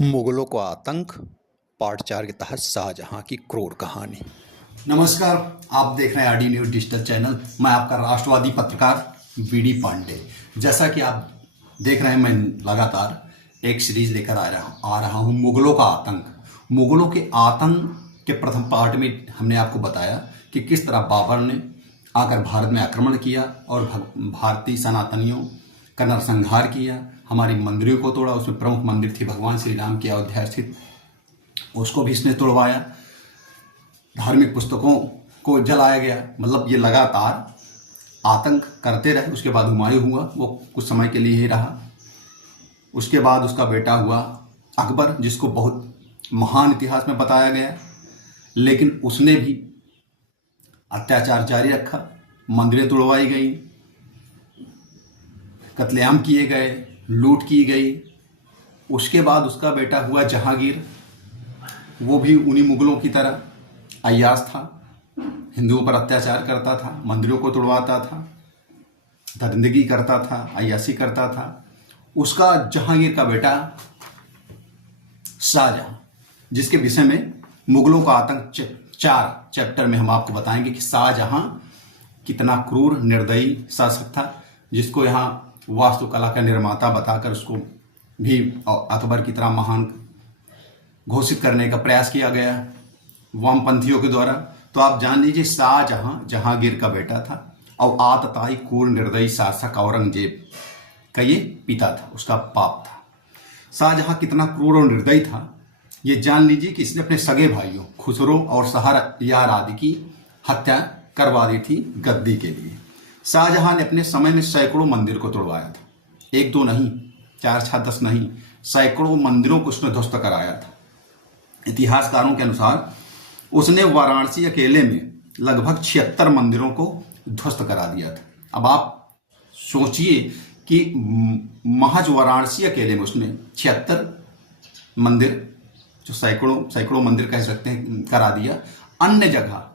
मुगलों का आतंक पार्ट 4 के तहत शाहजहां की क्रूर कहानी। नमस्कार, आप देख रहे हैं आरडी न्यूज डिजिटल चैनल। मैं आपका राष्ट्रवादी पत्रकार बीडी पांडे। जैसा कि आप देख रहे हैं, मैं लगातार एक सीरीज लेकर आ रहा हूं मुगलों का आतंक। मुगलों के आतंक के प्रथम पार्ट में हमने आपको बताया कि किस तरह बाबर ने आकर भारत में आक्रमण किया और भारतीय सनातनियों का नरसंहार किया, हमारी मंदिरों को तोड़ा। उसमें प्रमुख मंदिर थी भगवान श्री राम की अयोध्या स्थित, उसको भी इसने तोड़वाया। धार्मिक पुस्तकों को जलाया गया। मतलब ये लगातार आतंक करते रहे। उसके बाद हुमायूं हुआ, वो कुछ समय के लिए ही रहा। उसके बाद उसका बेटा हुआ अकबर, जिसको बहुत महान इतिहास में बताया गया, लेकिन उसने भी अत्याचार जारी रखा। मंदिरें तोड़वाई गई, कत्लेआम किए गए, लूट की गई। उसके बाद उसका बेटा हुआ जहांगीर। वो भी उन्हीं मुगलों की तरह अय्याश था, हिंदुओं पर अत्याचार करता था, मंदिरों को तोड़वाता था, दरिंदगी करता था, अय्याशी करता था। उसका जहांगीर का बेटा शाहजहां, जिसके विषय में मुगलों का आतंक 4 चैप्टर में हम आपको बताएंगे कि शाहजहां कितना क्रूर निर्दयी शासक था, जिसको यहाँ वास्तुकला का निर्माता बताकर उसको भी अकबर की तरह महान घोषित करने का प्रयास किया गया वामपंथियों के द्वारा। तो आप जान लीजिए, शाहजहां जहांगीर का बेटा था और आतताई क्रूर निर्दयी शासक औरंगजेब का ये पिता था, उसका बाप था। शाहजहां कितना क्रूर और निर्दयी था, ये जान लीजिए कि इसने अपने सगे भाइयों खुसरो और शहरयार आदि की हत्या करवा दी थी गद्दी के लिए। शाहजहां ने अपने समय में सैकड़ों मंदिर को तोड़वाया था। 1-2 नहीं, 4, 6, 10 नहीं, सैकड़ों मंदिरों को उसने ध्वस्त कराया था। इतिहासकारों के अनुसार उसने वाराणसी अकेले में लगभग 76 मंदिरों को ध्वस्त करा दिया था। अब आप सोचिए कि महज वाराणसी अकेले में उसने 76 मंदिर, जो सैकड़ों मंदिर कह सकते हैं, करा दिया। अन्य जगह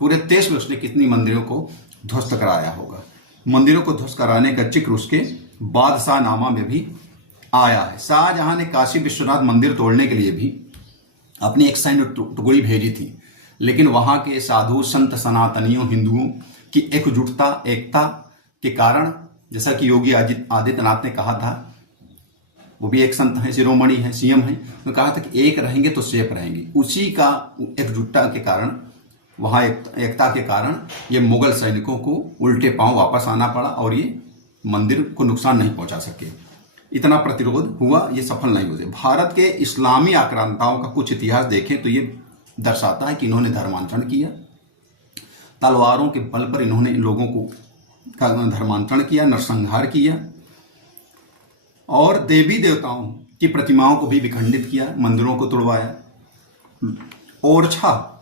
पूरे देश में उसने कितनी मंदिरों को ध्वस्त कराया होगा। मंदिरों को ध्वस्त कराने का जिक्र उसके बादशाहनामा में भी आया है। शाहजहां ने काशी विश्वनाथ मंदिर तोड़ने के लिए भी अपनी एक सैन्य टुकड़ी भेजी थी, लेकिन वहां के साधु संत सनातनियों हिंदुओं की एकता के कारण, जैसा कि योगी आदित्यनाथ ने कहा था, वो भी एक संत है, शिरोमणि है, सीएम है, उन्होंने कहा था कि एक रहेंगे तो सेफ रहेंगे। उसी का एकजुटता के कारण, वहां एकता के कारण ये मुगल सैनिकों को उल्टे पांव वापस आना पड़ा और ये मंदिर को नुकसान नहीं पहुंचा सके। इतना प्रतिरोध हुआ, ये सफल नहीं हुए। भारत के इस्लामी आक्रांताओं का कुछ इतिहास देखें तो ये दर्शाता है कि इन्होंने धर्मांतरण किया, तलवारों के बल पर इन्होंने लोगों को धर्मांतरण किया, नरसंहार किया और देवी देवताओं की प्रतिमाओं को भी विखंडित किया, मंदिरों को तोड़वाया। ओरछा,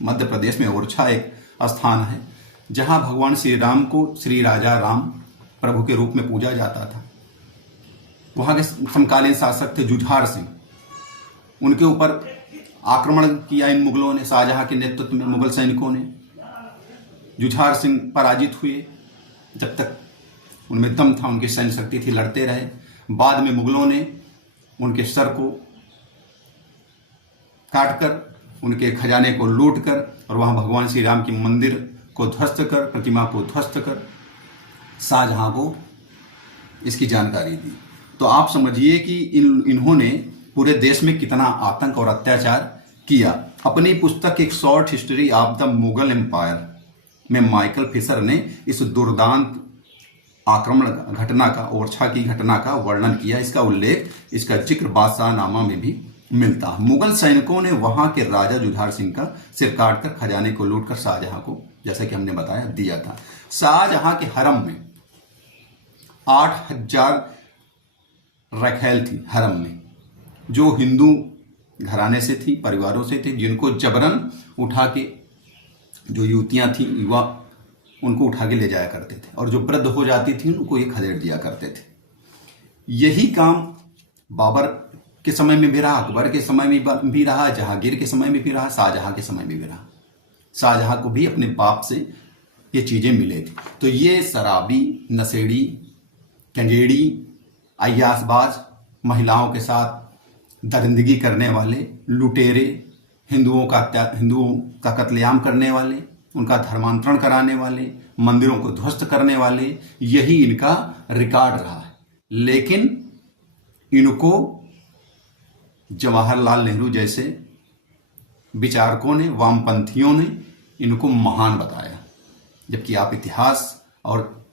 मध्य प्रदेश में ओरछा एक स्थान है जहां भगवान श्री राम को श्री राजा राम प्रभु के रूप में पूजा जाता था। वहां के समकालीन शासक थे जुझार सिंह। उनके ऊपर आक्रमण किया इन मुगलों ने, शाहजहां के नेतृत्व में मुगल सैनिकों ने। जुझार सिंह पराजित हुए। जब तक उनमें दम था, उनकी सैन्य शक्ति थी, लड़ते रहे। बाद में मुगलों ने उनके सर को काटकर, उनके खजाने को लूट कर और वहां भगवान श्री राम की मंदिर को ध्वस्त कर, प्रतिमा को ध्वस्त कर शाहजहां को इसकी जानकारी दी। तो आप समझिए कि इन्होंने पूरे देश में कितना आतंक और अत्याचार किया। अपनी पुस्तक एक short history of the Mughal empire में माइकल फिशर ने इस दुर्दांत आक्रमण घटना का, ओरछा की घटना का वर्णन किया। इसका उल्लेख, इसका जिक्र बादशाहनामा में भी मिलता है। मुगल सैनिकों ने वहां के राजा जुझार सिंह का सिर काटकर, खजाने को लूटकर शाहजहां को, जैसा कि हमने बताया, दिया था। शाहजहां के हरम में 8000 रखैल थी हरम में, जो हिंदू घराने से थी, परिवारों से थे, जिनको जबरन उठा के, जो युवतियां थी, युवा, उनको उठा के ले जाया करते थे और जो वृद्ध हो जाती थी उनको ये खदेड़ दिया करते थे। यही काम बाबर के समय में भी रहा, अकबर के समय में भी रहा, जहांगीर के समय में भी रहा, शाहजहां के समय में भी रहा। शाहजहां को भी अपने बाप से ये चीजें मिले थी। तो ये शराबी, नशेड़ी, कंगेड़ी, अय्यासबाज, महिलाओं के साथ दरिंदगी करने वाले, लुटेरे, हिंदुओं का कत्लेआम करने वाले, उनका धर्मांतरण कराने वाले, मंदिरों को ध्वस्त करने वाले, यही इनका रिकॉर्ड रहा है। लेकिन इनको जवाहरलाल नेहरू जैसे विचारकों ने, वामपंथियों ने इनको महान बताया। जबकि आप इतिहास और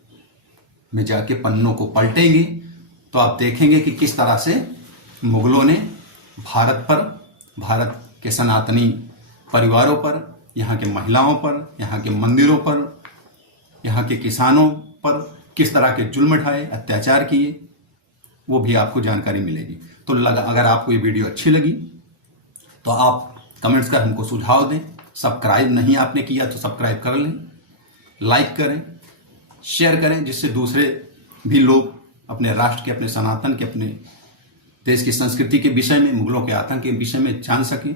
में जाके पन्नों को पलटेंगे तो आप देखेंगे कि किस तरह से मुगलों ने भारत के सनातनी परिवारों पर, यहाँ के महिलाओं पर, यहाँ के मंदिरों पर, यहाँ के किसानों पर किस तरह के जुल्म ढाए, अत्याचार किए, वो भी आपको जानकारी मिलेगी। तो अगर आपको ये वीडियो अच्छी लगी तो आप कमेंट्स कर हमको सुझाव दें। सब्सक्राइब नहीं आपने किया तो सब्सक्राइब कर लें, लाइक करें, शेयर करें, जिससे दूसरे भी लोग अपने राष्ट्र के, अपने सनातन के, अपने देश की संस्कृति के विषय में, मुगलों के आतंक के विषय में जान सकें।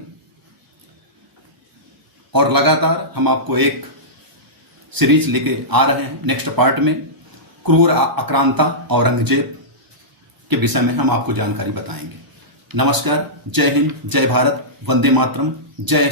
और लगातार हम आपको एक सीरीज लेके आ रहे हैं। नेक्स्ट पार्ट में क्रूर आक्रांता औरंगजेब के विषय में हम आपको जानकारी बताएंगे। नमस्कार, जय हिंद, जय भारत, वंदे मातरम, जय